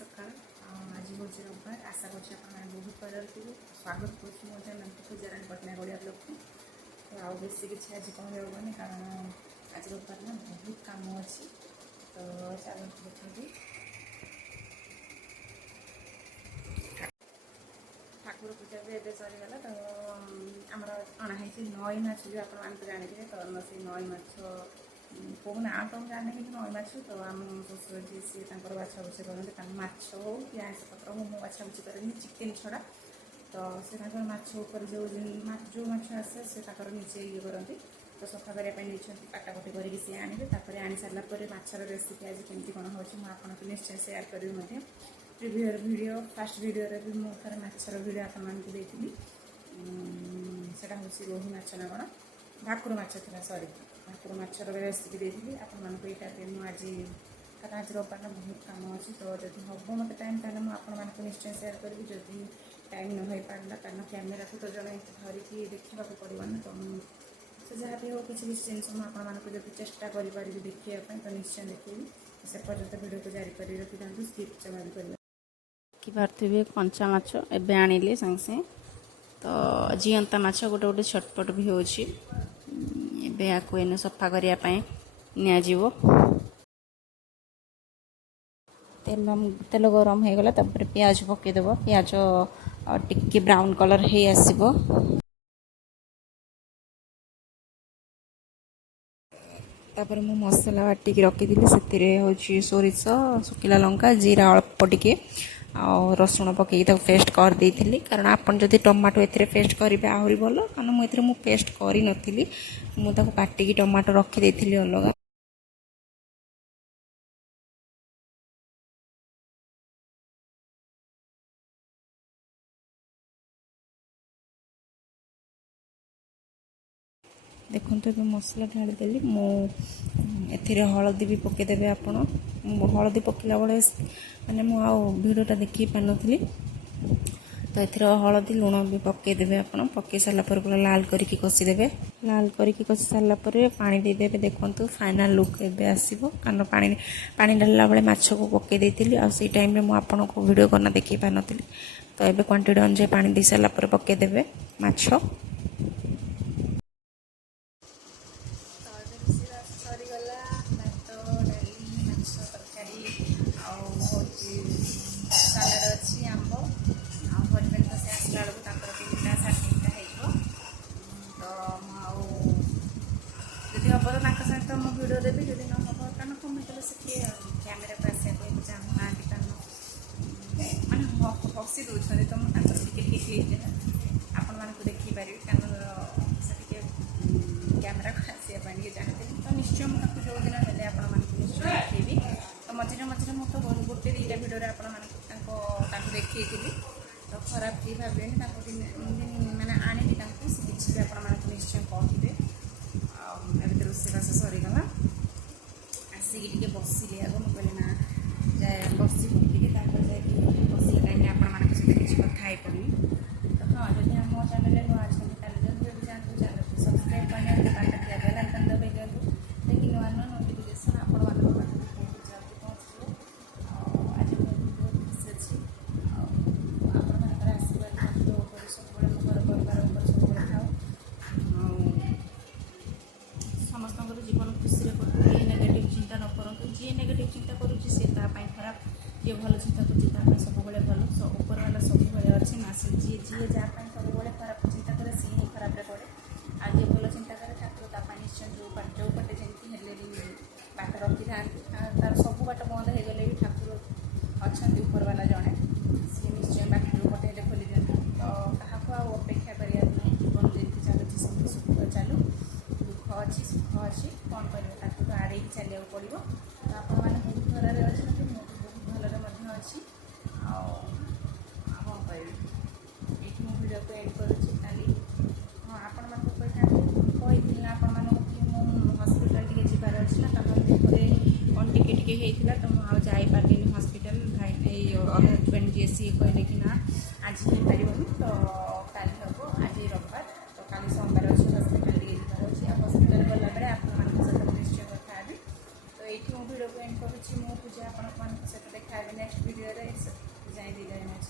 सकाल आज हूँ रविवार आशा करें बहुत भल थे स्वागत करें पूजाराणी पट्टनायक ओडिया ब्लॉग को तो आउ बेस किसी आज कहनी कारण आज रविवार ना बहुत कम अच्छी तो चलो देखते ठाकुर पूजा भी एवं सरीगला तो आमर अणाई नई माछ जो आप जानते तो से नई माछ कौन ना तो जाने कि नई माछ तो आम शशुर जी सी बाछा बुछी करते कारण माछ हो कि आइस पत्र हो मुझे बाछा बुछी करें चिकेन छड़ा तो से माछ जो जो माछ आसे से निजे ये करती तो सफा करने काटाकुटी करके सी आने आनी सारापर माछर रेसिपी आज केमती कौन हो आपको निश्चय सेयार करी प्रिभियर वीडियो फास्ट वीडियो भी मुझे माछर वीडियो आपको सेटा हूँ रोही माछ ना कौन भाकुर माछ था सॉरी भाकुर माछर रेसिपी देती आपको यहाँ मुझे कारण आज रविवार बहुत कम अच्छी तो जब हम मत टाइम ताले मुझे निश्चय सेयार करी जदि टाइम न हो पारा कारण कैमेरा को तो जड़े धरिकी देखा पड़ो ना तो से जहाँ भी हो किसी किसी जिन आपको जब चेष्टा करी देखापी तो निश्चय देखी से पर्यटन वीडियो को जारी कर रखी था स्किप जमा भी कर कि पार्थिवे कंचा माछ एबे आनिले संगे संगे तो जीअंता माछ गोटे गोटे छटपट भी होछि एबे याको एने सफा करिया पई निया जीवो तेल गरम हो गला तब प्याज पकई देबो प्याज टिके ब्राउन कलर हे आसीबो तापर मु मसला बाटिकी रखीदी से सोरिष सुखिला लंका जीरा अल्प टिके आ रसुण पकई पेस्ट कर देइथिली कारण आपन जदि टमाटो एथिरे पेस्ट करिवे आहुरी भलो कारण मु एथिरे पेस्ट करि नथिली मु ताको काटिकी टमाटो रखी देइथिली अलगा देखो ये मसला ढाली देली मु एथिरे हलदी भी पकईदेवे आपण हलदी पकला बेले माने मु आ भिडियोटा देखी पारि तो एथिरे हलदी लुण भी पकईदेवे आपण पकई सारा पर पूरा लाल करके कषिदेवे लाल करके कषि सारा पर पानी देदेवे देखो फाइनल लुक एबे आसीबो कारण पानी डालला बेले माछ को पकई देइतिली आ से टाइम रे मु आपण को वीडियो करना देखी पारि तो एबे क्वांटिटी अनुसार पानी दे सारा पर पकईदेवे माछ तो मो वीडियो देवी जब न हम कारण कम से कैमेरा को आसा चाहूना मानते हसी दूसरे तो मुझे क्लिप आपण मानक देखिपारे कारण से कैमेरा को आसापी चाहते तो निश्चय मुझे जो दिन हेल्ले आप निश्चय देखी तो मझे मझे मुझे तो गोटे दुईटा भिडियो आपको देखी तो खराब कि भावे मैंने आनी किसी भी आप निश्चय कहे एवं रोषेबास सरीगला आसिक बसिले आग मुझे ना जाए बस उठिक बसिले टाइम आप किसी कथा पारि तो हाँ जब आम चैनल नुआ अच्छे भी जातु चैनल को सब्सक्राइब करने बेल आइकन दबाई दिखाँ लेकिन नुआ नुआ नोटिफिकेसन आपण पहुँच आज बहुत खुशी अच्छी आपर आशीर्वाद सब घर परिवार सब था समस्त जीवन खुशी करूँ नेगेटिव चिंता न करूँ जी नेगेटिव चिंता करुँची सी खराब जी भल चिंता करुँच सब भल ऊपर वाला सब अच्छे ना से जी जी जहाँ सब खराब चिंता करे सी ही खराब पड़े आ जी भल चिंता करे ठाकुर ताप निश्चय जो पटे जमी हेल्ले भी बाट रखी था तार सब बाट बंद हो गले भी ठाकुर अच्छा ऊपर वाला जड़े सी निश्चय बाट जो पटे हेल्ले खोली दिखाँ तो क्या अपेक्षा करा ना जीवन जमी चलुची सब सुख चलू दुख अच्छी सुख अच्छी कौन कर तो आड़े चलिया पड़ो तो आपण मैंने बहुत भलरे अच्छा बहुत भलरे अच्छी कौन कह ये भिडियो को एड करुँची खाली हाँ आपण मैं कही आपण मैं हस्पिटाल टे जबार अच्छी ना कौन टिके तो मुझे जापारे हस्पिटाल भाई हजबैंड जी सी कहले कि ना आज हो पार तो कल हम आज रविवार तो कल सोमवार अच्छे हस्पिटाल टे जबार अच्छे हस्पिटाल गला बेले आप निश्चय कथा तो ये भिडियो को एंड करुँची मो पूजा आप सहित देखा नेक्स्ट वीडियो ଗାଈ 2 ଗାଈ ଅଛି।